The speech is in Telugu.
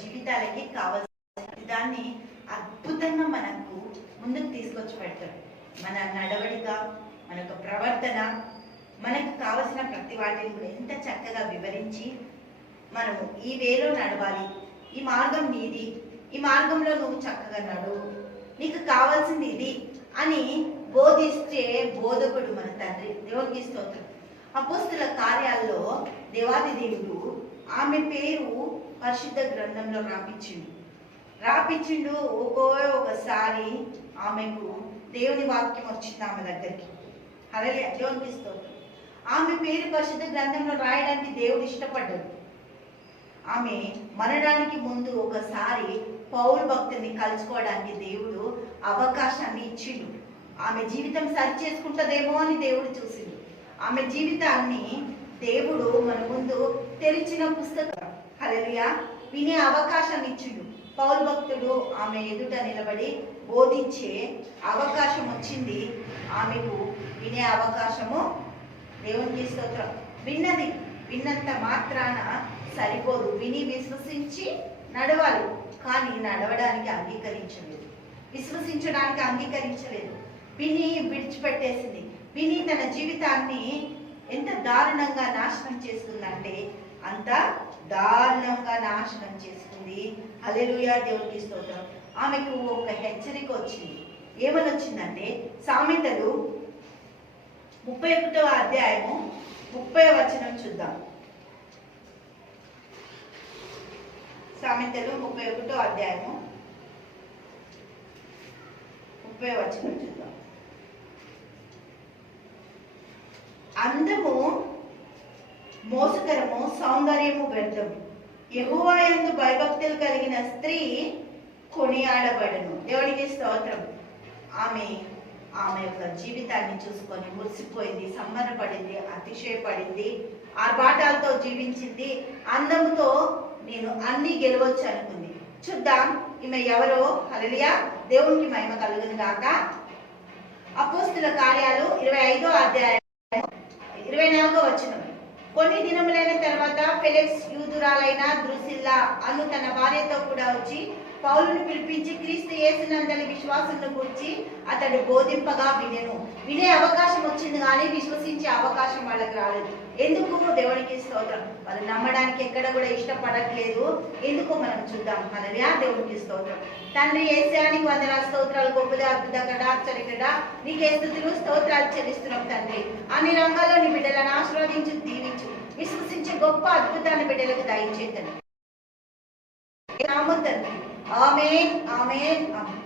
జీవితాలకి కావాల్సిన దాన్ని అద్భుతంగా మనకు ముందుకు తీసుకొచ్చి పెడతాడు. మన నడవడిక మన యొక్క ప్రవర్తన మనకు కావలసిన ప్రతి వాటిని కూడా ఎంత చక్కగా వివరించి మనము ఈ వేలో నడవాలి ఈ మార్గం నీది ఈ మార్గంలో నువ్వు చక్కగా నడువు నీకు కావాల్సింది ఇది అని బోధిస్తే బోధకుడు మన తండ్రి దేవునికి స్తోత్రం. అపోస్తుల కార్యాల్లో దేవాది దేవుడు ఆమె పేరు పరిశుద్ధ గ్రంథంలో రాపించిండు. రాపించిండు ఒక్కో ఒకసారి ఆమెకు దేవుని వాక్యం వచ్చింది ఆమె దగ్గరికి. అలాగే దేవునికి స్తోత్రం. ఆమె పేరు పరిశుద్ధ గ్రంథంలో రాయడానికి దేవుడు ఇష్టపడ్డాడు. ఆమె మరణానికి ముందు ఒకసారి పౌరు భక్తుని కలుసుకోవడానికి దేవుడు అవకాశాన్ని ఇచ్చిండు. ఆమె జీవితం సరి చేసుకుంటుందేమో అని దేవుడు చూసిండు. ఆమె జీవితాన్ని తెరిచిన పుస్తకం. హల్లెలూయా. వినే అవకాశం ఇచ్చిండు పౌరు భక్తుడు ఆమె ఎదుట నిలబడి బోధించే అవకాశం వచ్చింది. ఆమెకు వినే అవకాశము దేవునికి స్తోత్రం. విన్నది విన్నంత మాత్రాన సరిపోదు. విని విశ్వసించి నడవాలి. కానీ నడవడానికి అంగీకరించలేదు. విశ్వసించడానికి అంగీకరించలేదు. విని విడిచిపెట్టేసింది. విని తన జీవితాన్ని ఎంత దారుణంగా నాశనం చేస్తుందంటే అంత దారుణంగా నాశనం చేసుకుంది. హలెలుయా దేవుడికి స్తోత్రం. ఆమెకు ఒక హెచ్చరిక వచ్చింది. ఏమని వచ్చిందంటే సామెతలు ముప్పై ఒకటో అధ్యాయము ముప్పై వచనం చూద్దాం. సామెతలు ముప్పై ఒకటో అధ్యాయము ముప్పై వచనం చూద్దాం. అందము మోసకరము సౌందర్యము వ్యర్థము. యెహోవా భయభక్తులు కలిగిన స్త్రీ కొనియాడబడను. దేవునికి స్తోత్రం. ఆమె ఆమె యొక్క జీవితాన్ని చూసుకొని మురిసిపోయింది సంబరపడింది అతిశయపడింది ఆర్భాటాలతో జీవించింది అందముతో నేను అన్ని గెలవచ్చు అనుకుంది. చూద్దాం ఈమె ఎవరో? హలలియా దేవునికి మహిమ కలుగును గాక. అపోస్తుల కార్యాలు ఇరవై ఐదో అధ్యాయం ఇరవై నాలుగో వచ్చినాం కొన్ని దినములైన తర్వాత ఫెలిక్స్ యూదురాలైన ద్రుసిల్లా అను తన భార్యతో కూడా వచ్చి పౌలును పిలిపించి క్రీస్తు యేసునందని విశ్వాసంను గురించి అతడు బోధింపగా వినెను. వినే అవకాశం వచ్చింది కానీ విశ్వసించే అవకాశం వాళ్ళకి రాలేదు. ఎందుకు? దేవునికి స్తోత్రం. వాళ్ళు నమ్మడానికి ఎక్కడ కూడా ఇష్టపడట్లేదు. ఎందుకు? మనం చూద్దాం. మనవ్యా దేవునికి స్తోత్రం. తండ్రి ఏసానికి వందల స్తోత్రాలు గొప్పది అద్భుతగడ ఆశ్చర్యకడ నీకే స్థుతులు స్తోత్రాలు చెల్లిస్తున్నాం తండ్రి. అన్ని రంగాల్లో నీ బిడ్డలను ఆశీర్వదించు దీవించు. గొప్ప అద్భుతాన్ని బిడ్డలకు దయచేతండి ఆమె ఆమె ఆమె